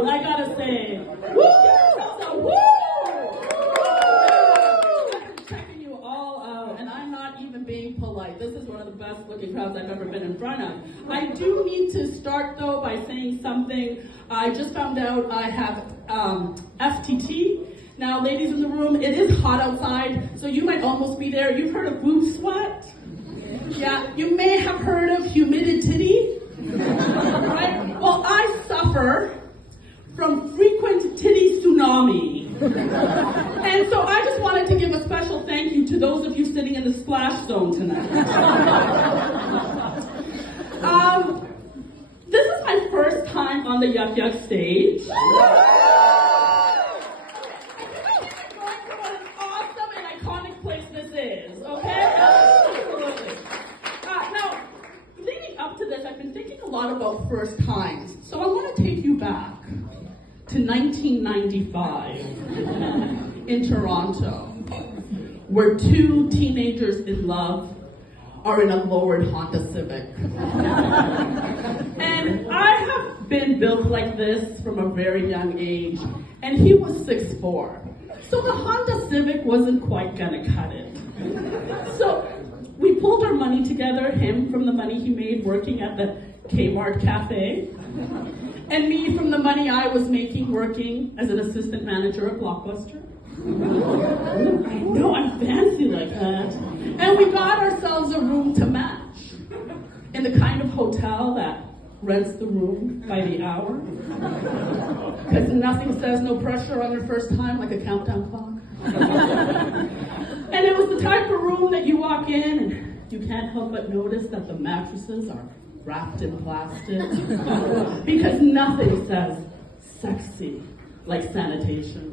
crowd, I gotta say. Woo! Woo! I'm checking you all out, and I'm not even being polite. This is one of the best looking crowds I've ever been in front of. I do need to start though by saying something. I just found out I have FTT. Now, ladies in the room, it is hot outside, so you might almost be there. You've heard of boob sweat? Yeah, you may have heard of humidity, right? Well, I suffer from frequent titty tsunami. And so I just wanted to give a special thank you to those of you sitting in the splash zone tonight. This is my first time on the Yuk Yuks stage. About first times. So I want to take you back to 1995 in Toronto, where two teenagers in love are in a lowered Honda Civic. And I have been built like this from a very young age, and he was 6'4". So the Honda Civic wasn't quite gonna cut it. So we pulled our money together, him from the money he made working at the Kmart Cafe, and me from the money I was making working as an assistant manager at Blockbuster. I know, I'm fancy like that. And we got ourselves a room to match in the kind of hotel that rents the room by the hour. Because nothing says no pressure on your first time like a countdown clock. And it was the type of room that you walk in and you can't help but notice that the mattresses are wrapped in plastic, because nothing says sexy like sanitation.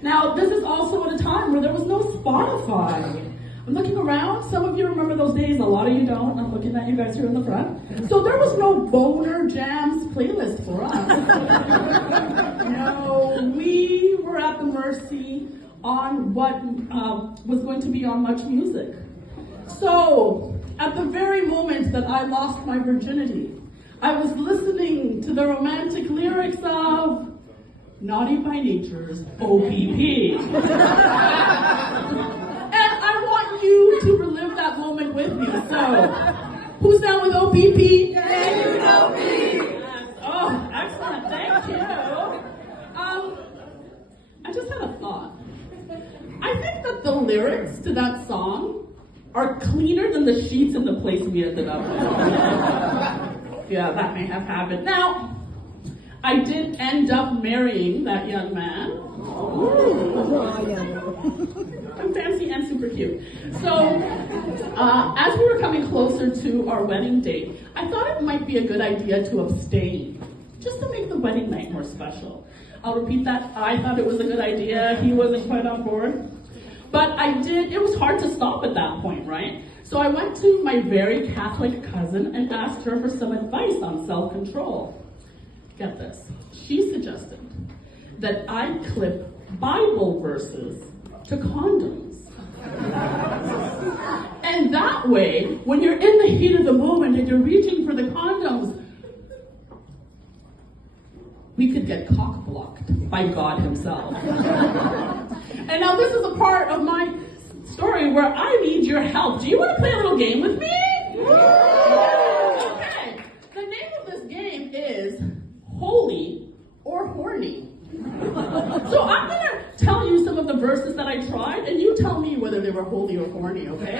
Now, this is also at a time where there was no Spotify. I'm looking around, some of you remember those days, a lot of you don't. I'm looking at you guys here in the front. So there was no Boner Jams playlist for us. No, we were at the mercy on what was going to be on Much Music. So, at the very moment that I lost my virginity, I was listening to the romantic lyrics of Naughty by Nature's OPP. And I want you to relive that moment with me. So, who's down with OPP? Thank you, OP! Yes. Oh, excellent. Thank you. I just had a thought. I think that the lyrics to that song are cleaner than the sheets in the place we ended up with. Yeah, that may have happened. Now, I did end up marrying that young man. I'm fancy and super cute. So, as we were coming closer to our wedding date, I thought it might be a good idea to abstain, just to make the wedding night more special. I'll repeat that. I thought it was a good idea. He wasn't quite on board. But it was hard to stop at that point, right? So I went to my very Catholic cousin and asked her for some advice on self-control. Get this. She suggested that I clip Bible verses to condoms. And that way, when you're in the heat of the moment and you're reaching for the condoms, we could get cock-blocked by God himself. And now this is a part of my story where I need your help. Do you want to play a little game with me? Okay. The name of this game is Holy or Horny. So I'm going to tell you some of the verses that I tried, and you tell me whether they were holy or horny, okay?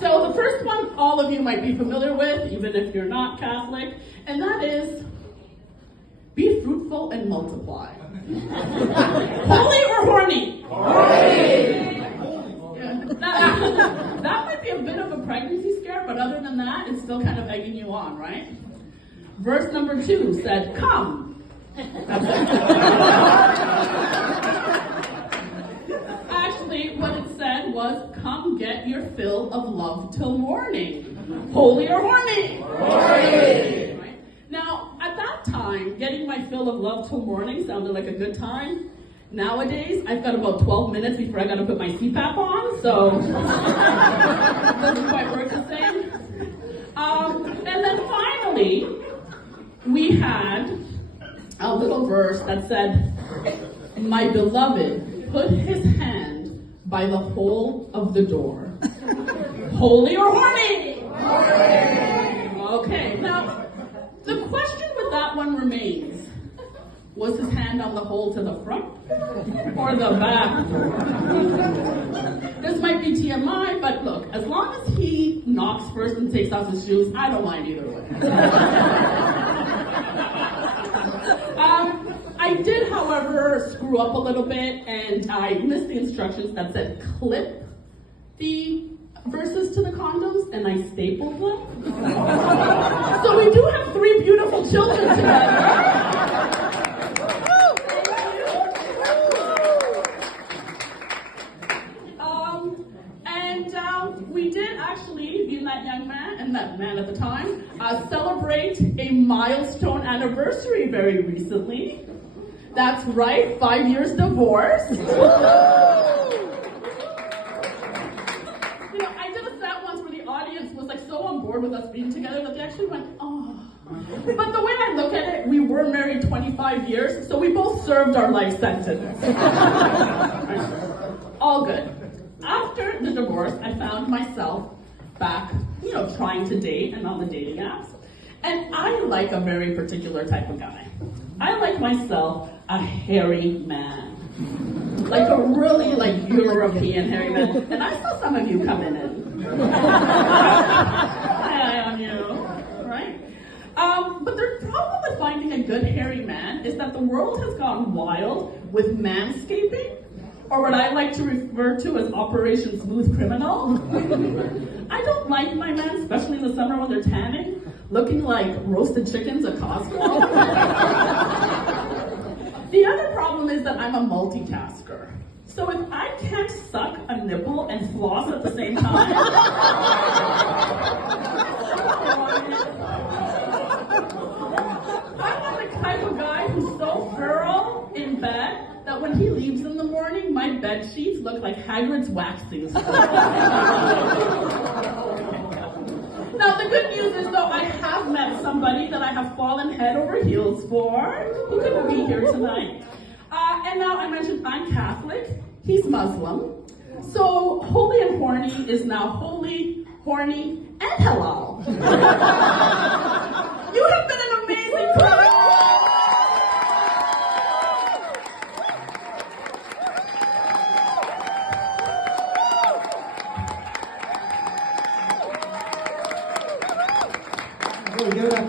So the first one all of you might be familiar with, even if you're not Catholic, and that is, be fruitful and multiply. Holy or horny? Horny! Yeah. That might be a bit of a pregnancy scare, but other than that, it's still kind of egging you on, right? Verse number 2 said, come. Actually, what it said was, come get your fill of love till morning. Holy or horny? Horny! Now, at that time, getting my fill of love till morning sounded like a good time. Nowadays, I've got about 12 minutes before I gotta put my CPAP on, so it doesn't quite work the same. And then finally, we had a little verse that said, "My beloved put his hand by the hole of the door." Holy or horny? Okay, now the question with that one remains. Was his hand on the hole to the front or the back? This might be TMI, but look, as long as he knocks first and takes off his shoes, I don't mind either way. I did, however, screw up a little bit, and I missed the instructions that said clip the verses to the condoms, and I stapled them. So we do have 3 beautiful children together. We did actually, being that young man, and that man at the time, celebrate a milestone anniversary very recently. That's right, 5 years divorce. I did a set once where the audience was like so on board with us being together that they actually went, oh. But the way I look at it, we were married 25 years, so we both served our life sentence. All good. After the divorce, I found myself back, trying to date and on the dating apps. And I like a very particular type of guy. I like myself a hairy man. Like a really European hairy man. And I saw some of you coming in. Eye on you, right? But the problem with finding a good hairy man is that the world has gone wild with manscaping, or what I like to refer to as Operation Smooth Criminal. I don't like my men, especially in the summer when they're tanning, looking like roasted chickens at Costco. The other problem is that I'm a multitasker. So if I can't suck a nipple and floss at the same time, I'm the type of guy who's so virile in bed that when he leaves in the morning, my bed sheets look like Hagrid's waxing. Now, the good news is, though, I have met somebody that I have fallen head over heels for, who couldn't be here tonight. And now I mentioned I'm Catholic, he's Muslim. So, holy and horny is now holy, horny, and halal. You have been an amazing class. Give it up,